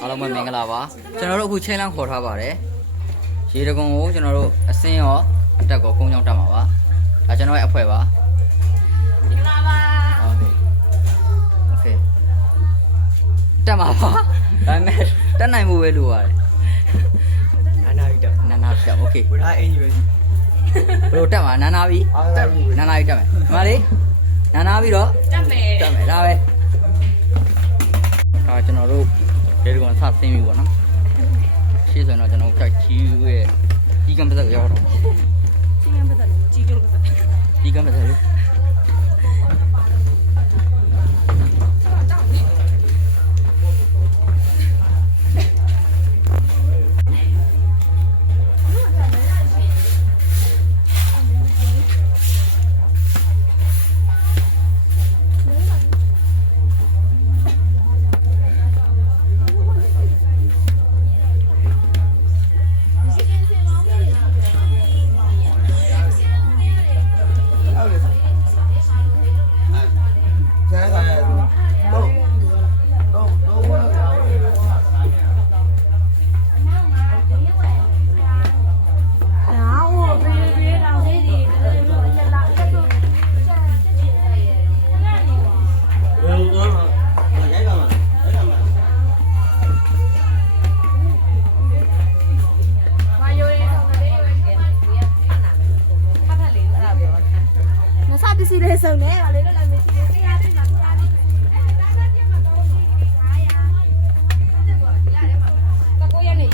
အားလုံးပဲမင်္ဂလာပါကျွန်တော်တို့အခုချင်းလန်းခေါ်ထားပါတယ်ရေတကုံကိုကျွန်တော်တို့အစင်းရောအတက်ကိုကုန်းကြောင်းတက်မှာပါဒါကျွန်တော်ရဲ့အဖွဲ့ပါမင်္ဂလာပါโอเคတက်မှာပါဒါပေမဲ့တက်နိုင်မှုပဲလိုပါတယ်နာနာပြီးโอเคဘယ်ထားအင်ကြီးပဲဘယ်လိုတက်မှာနာနာပြီးနာနာပြီးတက်မယ်ဒီမှာလေနာနာပြီးတော့တက်မယ်ဒါပဲဒါကျွန်တော်တို့ရေတကုံစဆင်းပြီပေါ့နော်ရှေ့ဆိုတော့ကျွန်တော်တက်ချီးရဲ့ဒီကံပတ်သက်ရောက်တော့ချင်းကပတ်သက်လို့ကြီးကျုပ်ပတ်သက်ဒီကံပတ်သက်လေဆုံးနေပါလေလို့လာမေးကြည့်တရားလေးမှာတရားလေးကိုရနေ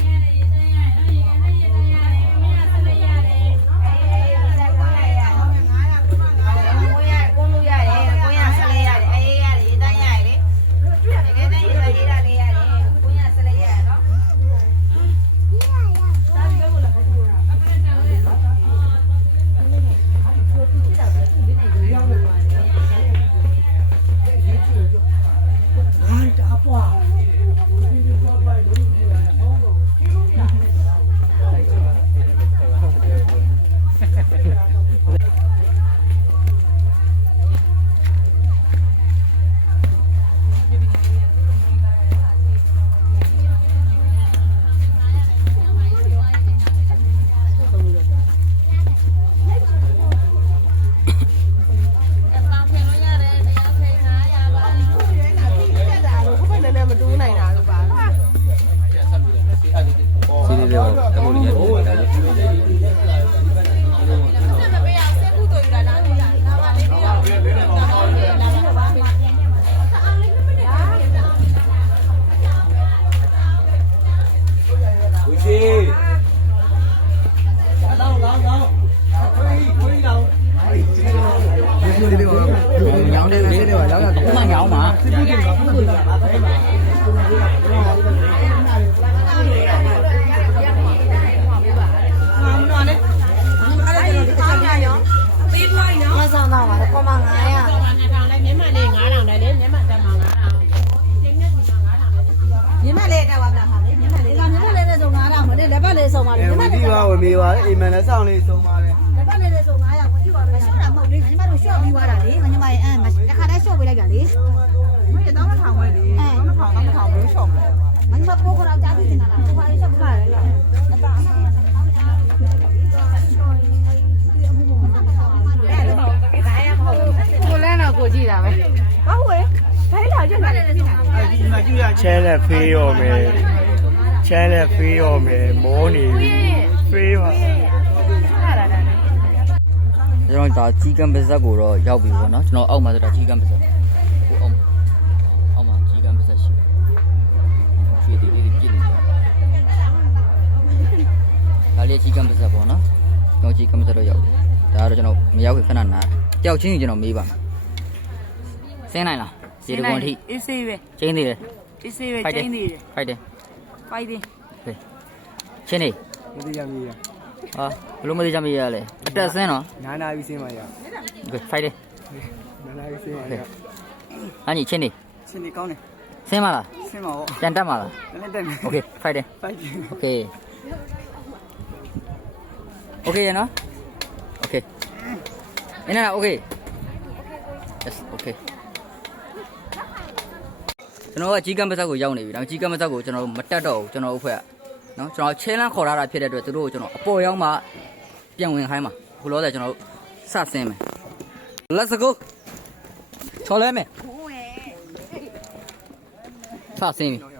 မေပါလေအိမ်မန်နဲ့စောင့်လေးဆုံးပါလေလက်ပတ်လေးဆို900ဝင်ကြည့်ပါမယ်ရှော့တာမဟုတ်လေညီမတို့ရှော့ပြီးသွားတာလေညီမရဲ့တစ်ခါတည်းရှော့ပေးလိုက်တာလေမင်းတောင်းထောင်ပဲလေတောင်းထောင်ဘယ်ရှော့မလဲညီမပိုးခေါ်ကြားပြီးနေတာလားပိုးခေါ်ရှော့ပေးပါလေကိုလန်းတော့ကိုကြည့်တာပဲဟုတ်ဝေးဒါလေးလာကြည့်နေတယ်ဒီမှာကြည့်ရချဲနဲ့ဖေးရောမယ်ချဲနဲ့ဖေးရောမယ်မောနေပြီဖေးပါကျွန်တော်ဒါကြီးကံပါဇက်ကိုတော့ရောက်ပြီပေါ့နော်ကျွန်တော်အောက်မှာဆိုတာကြီးကံပါဇက်ကိုအောက်မှာကြီးကံပါဇက်ရှိတယ်ခြေသေးလေးပြည့်နေတယ်ဒါလေးကြီးကံပါဇက်ပေါ့နော်ကျွန်တော်ကြီးကံပါဇက်တော့ရောက်ပြီဒါကတော့ကျွန်တော်မရောက်ခင်ခဏနာတယောက်ချင်းကျွန်တော်မေးပါဆင်းနိုင်လားရေတကွန်အထိအေးဆေးပဲချင်းသေးတယ်အေးဆေးပဲချင်းသေးတယ်ဖိုက်တယ်ဖိုက်တယ်ချင်းနေမသိကြမိရဟာဘလို့မသိကြမိရလဲအတက်ဆင်းတော့နာနာပြီးဆင်းပါရโอเคဖိုက်တယ်နာနာပြီးဆင်းပါရအညီချင်းနေကောင်းတယ်ဆင်းမလားဆင်းပါဦးပြန်တက်မလားလည်းတက်မယ်โอเคဖိုက်တယ်โอเคโอเคနော်โอเคนี่นะโอเค yes โอเค ကျွန်တော်ကကြီးကမ်းပစက်ကိုရောက်နေပြီဒါပေမဲ့ကြီးကမ်းပစက်ကိုကျွန်တော်မတက်တော့ဘူးကျွန်တော်အဖွဲ့ကနော်ကျွန်တော်ချဲလန်းခေါ်ထားတာဖြစ်တဲ့အတွက်သူတို့ကိုကျွန်တော်အပေါ်ရောက်မှပြန်ဝင်ခိုင်းမှာခုလောဆယ်ကျွန်တော်စဆင်းမယ် Let's go ချော်လဲမယ်စဆင်းပြီကျွန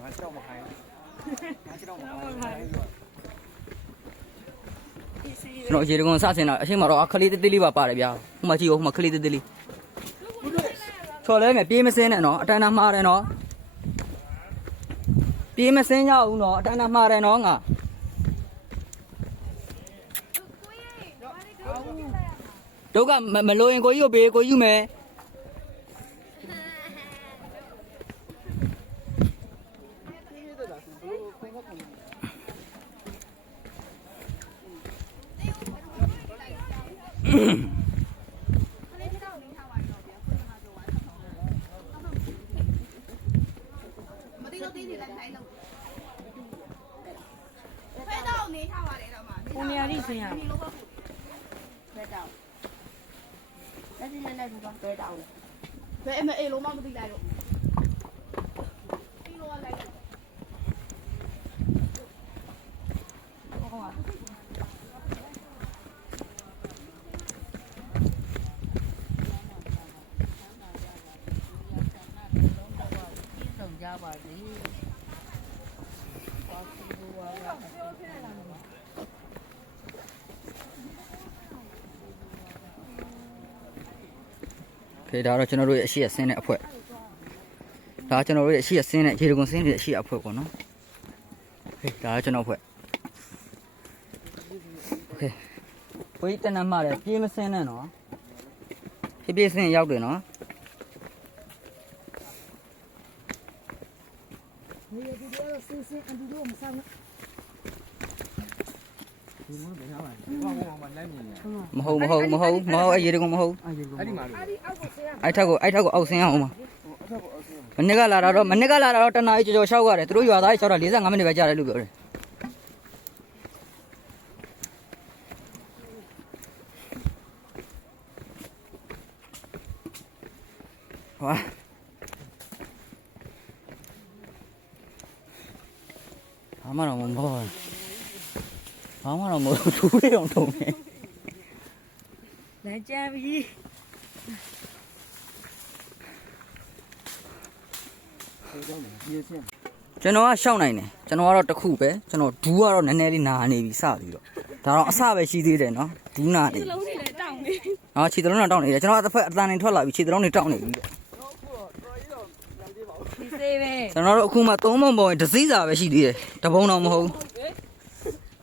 ်တော်ရေတကွန်စဆင်းတာအချိန်မှာတော့ခလေးသေးသေးလေးပါပါတယ်ဗျာဟိုမှာကြည့်ဦးဟိုမှာခလေးသေးသေးလေးချော်လဲမယ်ပြေးမစင်းနဲ့နော်အတန်းသားမှားတယ်နော်ပြေးမစင်းရအောင်နော်အတန်းသားမှားတယ်နော်ငါဒုက္ခမလို့ရင်ကိုကြီးကိုပေးကိုယူမယ်ကိုနေရာလေးဆင်းရအောင်ဘယ်တောင်လက်စင်းနဲ့ဒီကဘယ်တောင်ဘယ်အေးလုံးမမသိလိုက်တော့ဒီလိုလိုက်ကြပါစေဖေဒါတော့ကျွန်တော်တို့ရဲ့အရှိရဆင်းတဲ့အဖွဲဒါကျွန်တော်တို့ရဲ့အရှိရဆင်းတဲ့ရေတကွန်ဆင်းတဲ့အရှိအဖွဲပေါ့နော်ဖေဒါကျွန်တော်အဖွဲโอเคဝိတနမှာတယ်ပြေးမဆင်းနဲ့နော်ဖြည်းဖြည်းဆင်းရောက်တယ်နော်မဟုတ်အဲ့ရေတကွန်မဟုတ်အဲ့ထက်ကိုအောက်ဆင်းအောင်ပါမနေ့ကလာတာတော့တနားကြီးကြော်ရှောက်ရတယ်သူတို့ရွာသားကြီးရှောက်တာ45မိနစ်ပဲကြာတယ်လို့ပြောတယ်ဟွာဘာမှတော့မဟုတ်ဘာမှတော့မဟုတ်သူလေးအောင်ထုံနေလမ်းကြပြီ ကျွန်တော်ကရှောက်နိုင်တယ်ကျွန်တော်ကတော့တစ်ခုပဲကျွန်တော်ဒူးကတော့နည်းနည်းလေးနာနေပြီစပြီးတော့ဒါတော့အစပဲရှိသေးတယ်နော်ဒူးနာနေခြေလုံးတွေလည်းတောင်းနေနော်ခြေလုံးတွေတောင်းနေတယ်ကျွန်တော်တစ်ဖက်အတန်နေထွက်လာပြီခြေလုံးတွေတောင်းနေပြီဒီစေးပဲ ကျွန်တော်တို့အခုမှ3ပုံပုံဒစိစာပဲရှိသေးတယ်တပုံတော့မဟုတ်ဘူး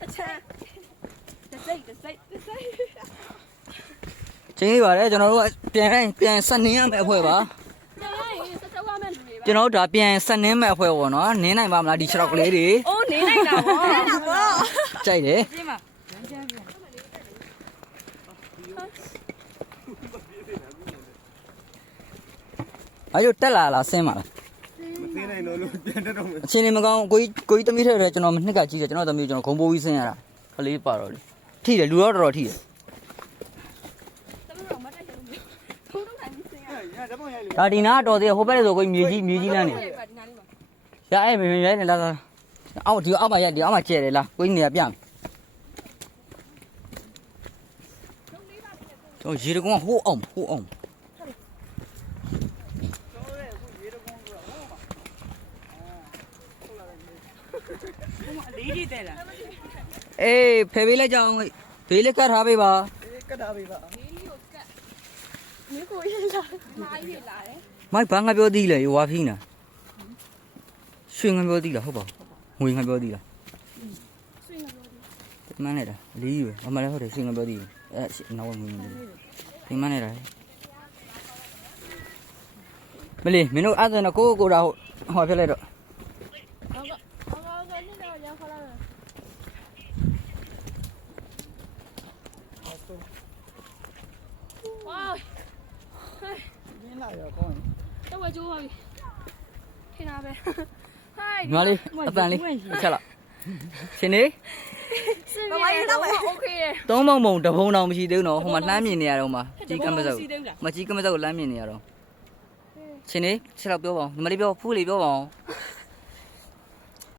အချမ်းတစိတ်ချင်းလေးပါတယ်ကျွန်တော်တို့ပြန်ဆက်နင်းရမယ့်အဖွဲ့ပါကျွန်တော်တို့ဒါပြန်ဆက်နင်းမဲ့အဖွဲ့ပေါ့နော်နင်းနိုင်ပါမလားဒီ6ကလေးတွေအိုးနင်းနိုင်တာပေါ့ကြိုက်တယ်ဒီမှာအဲ့လိုတက်လာလားဆင်းပါလားမသိနိုင်တော့လို့ပြန်တက်တော့မယ်အချင်းနေမကောင်းကိုကြီးသမီးထဲတယ်ကျွန်တော်နှစ်ကကြီးတယ်ကျွန်တော်သမီးကျွန်တော်ဂုံပိုးကြီးဆင်းရတာကလေးပါတော့လေထိတယ်လူတော့တော်တော်ထိတယ်ဒါဒီနာတော်သေးဟိုဘက်လေဆိုကိုမြေကြီးလမ်းနေရအဲ့မင်းရဲနေလားအောက်ဒီအောက်မှာရက်ဒီအောက်မှာကျဲတယ်လားကိုကြီးနေရပြမယ်ကျွန်တော်ရေတကွန်ဟိုးအောင်လေးကြီးတဲ့လားအေးဖေးပေးလိုက်ကြအောင်ဘေးလေးကတ်ထားပေးပါကတ်ထားပေးပါမင်းကိုရလာမိုင်းရလာတယ်မိုက်ဘာငါပြောသေးလဲရွာဖီးနာရွှေငါပြောသေးလားဟုတ်ပါငွေငါပြောသေးလားရွှေငါပြောသေးမှန်းနေတာလေးရွယ်အမလည်းဟုတ်တယ်ရွှေငါပြောသေးအဲ့နောက်ငွေနေဒီမှန်းနေတာမလေးမင်းတို့အဲ့ဒါနဲ့ကိုတာဟောဖြစ်လိုက်တော့တော့ဝဲကျိုးပါပြီထင်တာပဲဟိုင်းညီမလေးအပန်လေးချက်လာရှင်နေဘာမှမတော့โอเคသုံးပုံတပုံတောင်မရှိသေးဘူးနော်ဟိုမှာလှမ်းမြင်နေရတော့မှာကြီးကမစောက်မကြီးကမစောက်ကိုလှမ်းမြင်နေရတော့ ရှင်နေချက်တော့ပြောပါဦးညီမလေးပြောဖူးလေးပြောပါဦး